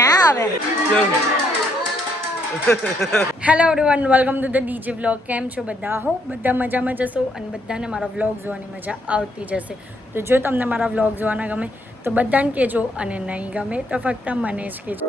ના આવે. Hello everyone, welcome to the DJ vlog. કેમ છો બધા? હો બધા મજામાં જશો અને બધાને મારા વ્લોગ જોવાની મજા આવતી જશે. તો જો તમને મારા વ્લોગ જોવાના ગમે તો બધાને કહેજો, અને નહીં ગમે તો ફક્ત મને જ કહેજો.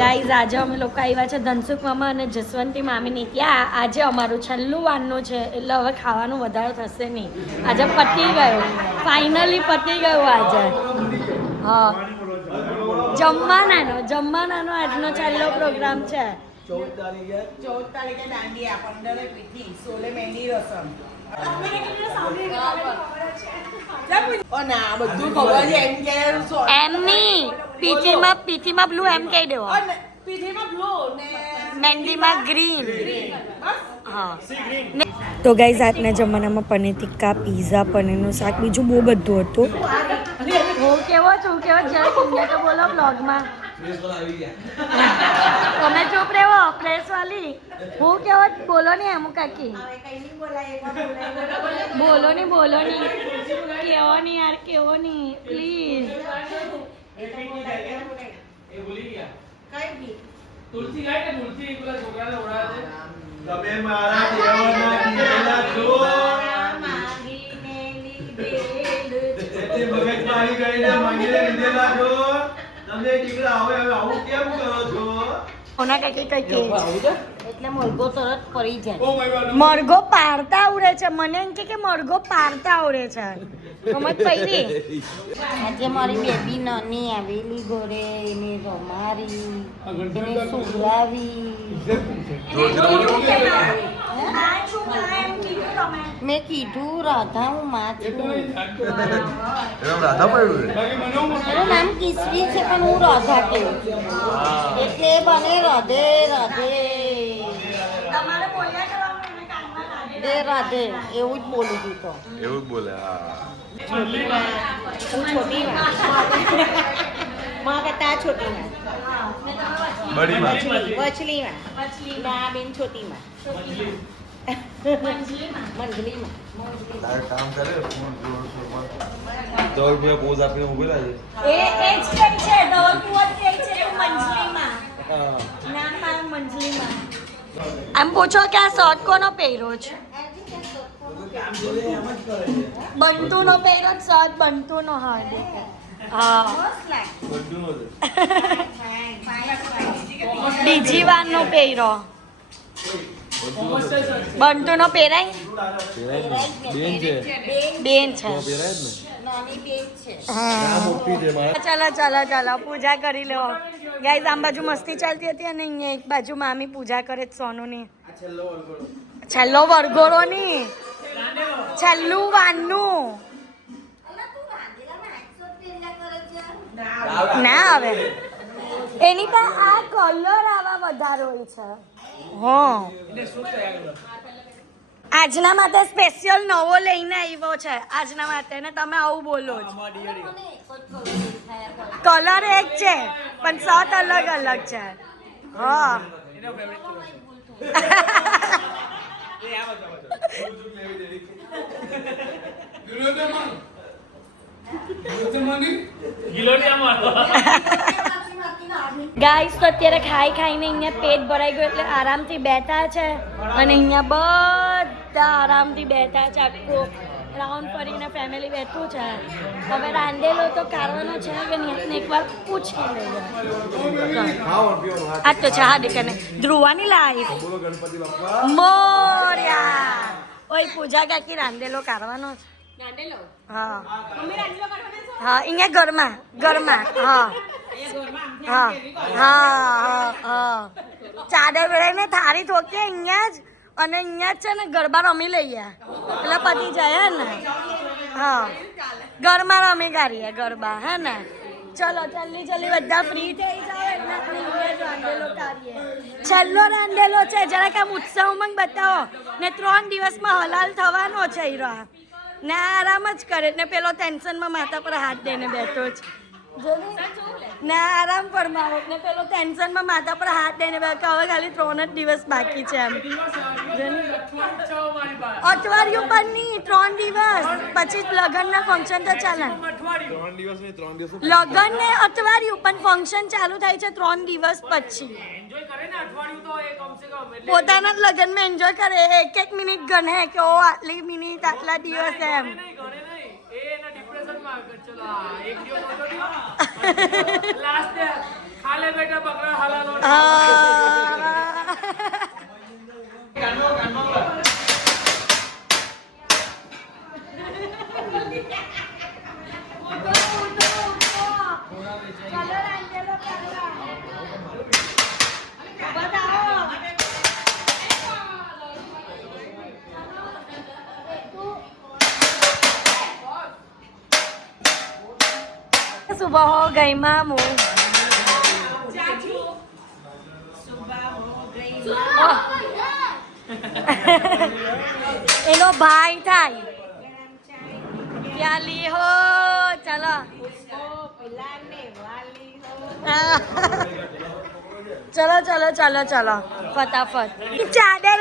ગાઈઝ, આજે અમે લોકો આવ્યા છે ધનસુખ મામા અને જસવંતી મામીની ત્યાં. આજે અમારું છેલ્લું વાનનું છે, એટલે હવે ખાવાનું વધારે થશે નહીં. આજે પતી ગયું, ફાઇનલી પતી ગયું આજે. હા, જમવાનાનો આજનો છેલ્લો પ્રોગ્રામ છે. 14 તારીખે દાંડિયા, 15 પીઠી, 16 મહેંદી રસમ. એમની પીઠીમાં બ્લુ એમ કહી દેવો, મહેંદીમાં ગ્રીન. હા. તો ગાઈઝ, આજના જમાનામાં પનીર ટિક્કા, પીઝા, પનીરનું શાક, બીજું બહુ બધું હતું. હું કેવો છું તો બોલો બ્લોગમાં. તમે ચૂપ રહેવો, પ્રેસ વાલી. હું કેવો બોલો ને એમ કાકી, બોલો ની કેવો ની યાર, કેવો ની પ્લીઝ. તુલસી ગાય કે તુલસી પેલા છોકરાને ઓળાવે છે. તમે મારા દેવના દીધેલા છો, માંગીને લીધેલ એટલે મગજમારી કરીને માંગીને લીધેલા છો. તમે દીકરા હવે આવું કેમ કરો છો? ઓના કાકી કઈ કે એટલે મરઘો તરત પડી જાય. મરઘો પાડતા આવડે છે મને, એમ કે મરઘો પાડતા આવડે છે. સમજ પડી? આજે મારી બેબી નાની આવેલી ઘરે, એને રમારી, એને સુવડાવી. મેં કીધું રાધા હું માં છું. એનું નામ કિસરી છે પણ હું રાધા કહું છું, એટલે બને રાધે રાધે રાધે એવું જ બોલું છું. તો એવું બોલે. હા, હું છોટી માં કરતા છોટી માં, બડી માં, વચલી માં, ના બેન છોટી માં, મંજલી માં. તારે કામ કરે ફોન જોર તો રૂપિયા પોઝ આપીને ઉભેલા છે. એ જ કઈ છે, ડબલ કુવત કઈ છે મંજલીમાં. નામ મારું મંજલીમાં. આમ પૂછો કે આ શર્ટ કોનો પહેર્યો છે? બંતુનો પહેર્યો શર્ટ, બંતુનો. હા બીજી વારનો પહેર્યો. બંતુનો પહેરાય, બેન છે. ચાલો પૂજા કરી લો ગાઈઝ. આમ બાજુ મસ્તી ચાલતી હતી અને અહીંયા એક બાજુ મામી પૂજા કરે છે સોનુની. છેલ્લો વરઘોડો ની, છેલ્લું વાનનું ના આવે. એની પાસે આ કલર આવા વધારે હોય છે. હા, આજના માટે સ્પેશિયલ નવો લઈને આવ્યો છે આજના માટે, ને તમે આવું બોલો છો. કલર એક છે પણ શર્ટ અલગ અલગ છે. હા. ગાઈસ, તો અત્યારે ખાઈને અહીંયા પેટ ભરાઈ ગયું એટલે આરામથી બેઠા છે, અને અહીંયા બધા આરામથી બેઠા છે. આખું રાઉન્ડ ફરીને ફેમિલી બેઠું છે. હવે રાંધેલો તો કાઢવાનો છે કે નહીં એકવાર પૂછી લઈએ. આ તો છે હા દીકરાને ધ્રુવાની લાઈફ મોર્યા. ઓય પૂજા કાકી રાંધેલો કાઢવાનો છે. હા હા, અહીંયા ઘરમાં. હા હા હા હા, ચાદર વેળાને થાળી ઠોકીએ અહીંયા જ, અને અહીંયા જ છે ને ગરબા રમી લઈએ એટલે પતી જાય હે ને. હા, ઘરમાં રમી કાઢીએ ગરબા હે ને. ચલો જલ્દી બધા ફ્રી થઈ જાય એટલે આપણે રાંધેલો કાઢીએ. છેલ્લો રાંધેલો છે, જરાક આમ ઉત્સવમાં બતાવો ને. 3 દિવસમાં હલાલ થવાનો છે હીરા. ને આરામ જ કરે ને પેલો ટેન્શનમાં માથા પર હાથ દઈને બેઠો છે ને આરામ ફરમાવે ને પેલો ટેન્શનમાં માથા પર હાથ દઈને બેઠો હવે ખાલી 3 જ દિવસ બાકી છે એમ અઠવાડિયું પણ નહીં 3 દિવસ પછી લગ્નના ફંક્શન તો ચાલે લગ્ન ને અઠવાડિયું પણ ફંક્શન ચાલુ થાય છે 3 દિવસ પછી પોતાના જ લગ્નમાં એન્જોય કરે 1 મિનિટ ગણે કે ઓ આટલી મિનિટ આટલા દિવસ એમ सुबह हो गई मामू એનો ભાઈ થાય પ્યાલી હો ચલો ચલો ચલો ચલો ચલો ફટાફટ ચાદર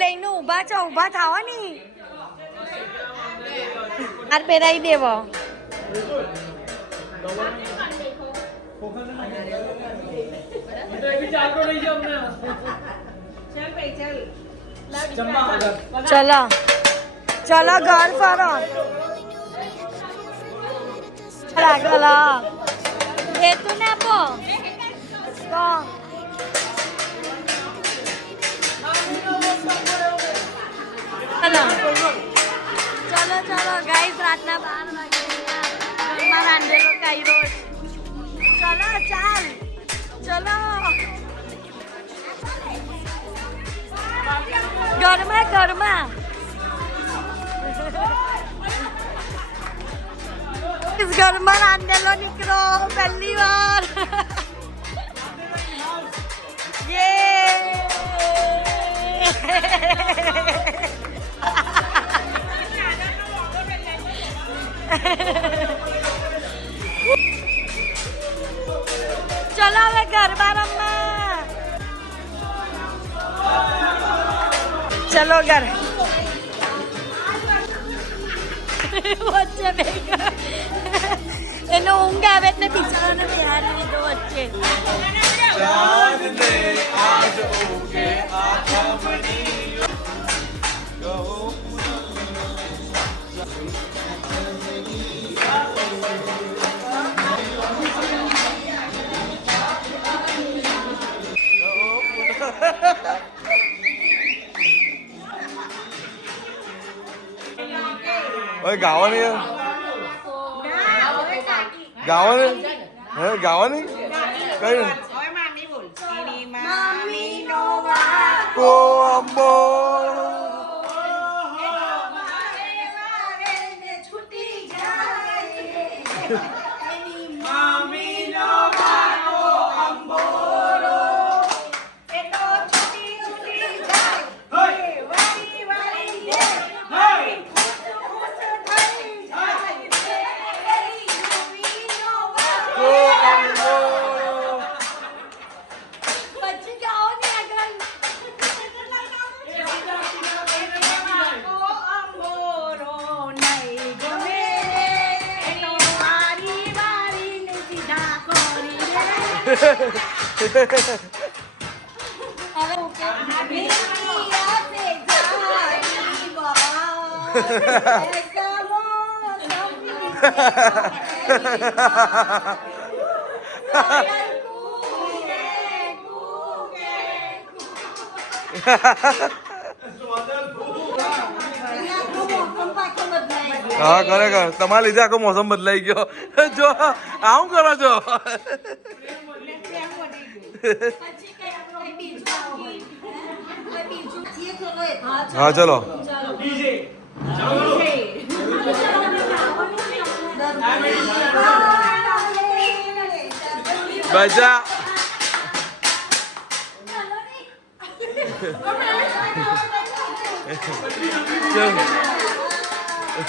લઈને ઊભા છો ઊભા થાવ ની હાર પહેરાઈ દેવો चलो चलो घर फरो चलो ये तू ना पो चलो चलो चलो गाइस रातना 12 वागे रांधेलो काई रोज चलो चाल चलो ઘરમાં ઘરમાં રાંધેલો નીકળો પહેલી વાર ચલો હવે ગરબા રમવા ચલો ઘર વચ્ચે એનો ઊંઘ આવે એટલે બિચારાને બિહારી દીધો વચ્ચે ઓય ગાવાની ગાવાની હે ગાવાની કઈ કો અંબો હા ખરેખર તમારા લીધે આખો મોસમ બદલાઈ ગયો જો આવું કરો છો हाँ चलो बचा चल શું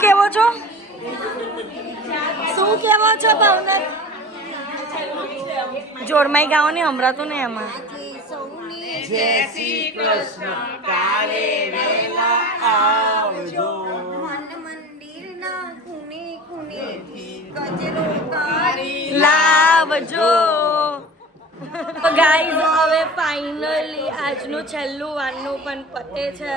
કેવો છો ભાવના જોરમાઈ ગાઓ ને હમણાં ને એમાં જય શ્રી કૃષ્ણ કાલે વેલા આવજો મન મંદિરના ખૂણે ખૂણેથી કચરો કાઢી લાવજો. ગાઈઝ હવે ફાઇનલી આજનું છેલ્લું વાનનું પણ પતે છે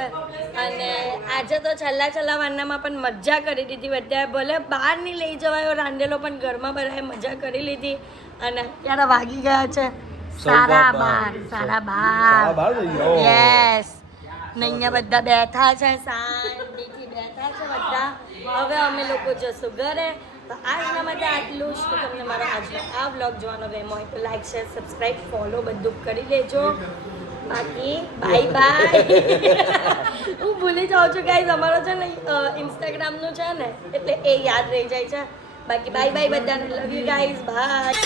અને આજે તો છેલ્લા વાનનામાં પણ મજા કરી દીધી બધાએ. ભલે બહાર નહીં લઈ જવાયો રાંધેલો પણ ઘરમાં બધાએ મજા કરી લીધી અને અત્યારે વાગી ગયા છે 12:30. યસ ને અહીંયા બધા બેઠા છે, શાંતિથી બેઠા છે બધા. હવે અમે લોકો જશું ઘરે. તો આજના માટે આટલું જ. તો તમને મારો આજનો આ વ્લોગ જોવાનો ગમ્યો હોય તો લાઈક શેર સબસ્ક્રાઈબ ફોલો બધું કરી લેજો. બાકી બાય બાય. હું ભૂલી જાઉં છું ગાઈઝ, અમારો છે ને ઇન્સ્ટાગ્રામનું છે ને એટલે એ યાદ રહી જાય છે. બાકી બાય બાય બધાને. Love you guys. બાય.